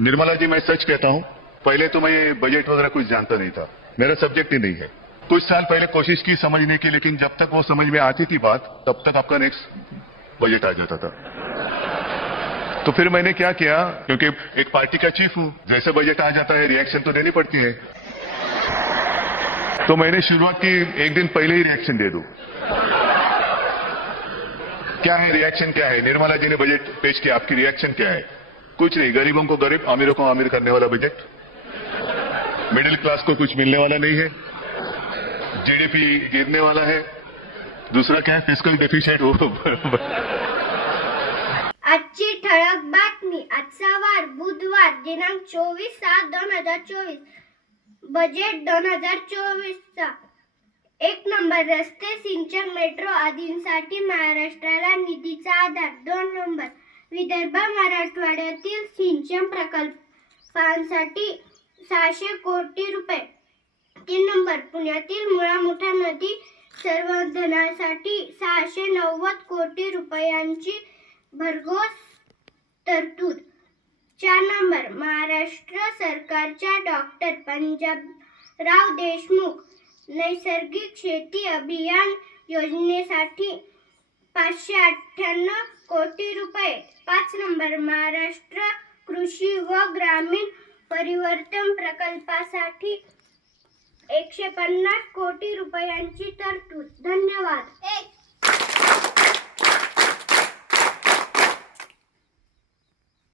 निर्मला जी, मैं सच कहता हूँ, पहले तो मैं ये बजट वगैरह कुछ जानता नहीं था। मेरा सब्जेक्ट ही नहीं है। कुछ साल पहले कोशिश की समझने की, लेकिन जब तक वो समझ में आती थी बात, तब तक आपका नेक्स्ट बजट आ जाता था। तो फिर मैंने क्या किया, क्योंकि एक पार्टी का चीफ हूँ, जैसे बजट आ जाता है रिएक्शन तो देनी पड़ती है। तो मैंने शुरुआत की, एक दिन पहले ही रिएक्शन दे दू। क्या है रिएक्शन क्या है? निर्मला जी ने बजट पेश किया, आपकी रिएक्शन क्या है? कुछ नहीं, गरीबों को गरीब, अमीरों को अमीर करने वाला बजट मिडिल क्लास को कुछ मिलने वाला नहीं है। जीडीपी गिरने वाला है। दूसरा क्या है? फ़िज़िकल डेफिशिएट वो आजची ठळक बातमी, आजचा वार बुधवार, दिनांक चोवीस सात दोन हज़ार चोवीस बजेट दोन हज़ार चोवीसचा. एक नंबर, रस्ते, सिंचन मेट्रो आदींसाठी महाराष्ट्राला निधीचा आधार. दोन नंबर, विदर्भ मराठवाड्यातील सिंचन प्रकल्पांसाठी सहाशे कोटी रुपये. तीन नंबर पुण्यातील मुळा मोठा नदी संवर्धनासाठी सहाशे नव्वद कोटी रुपयांची भरघोस तरतूद. चार नंबर महाराष्ट्र सरकारच्या डॉक्टर पंजाबराव देशमुख नैसर्गिक शेती अभियान योजनेसाठी पाचशे अठ्ठ्याण्णव कोटी रुपये. पाच नंबर महाराष्ट्र कृषी व ग्रामीण परिवर्तन प्रकल्पासाठी एकशे पन्नास कोटी रुपयांची तरतूद. धन्यवाद.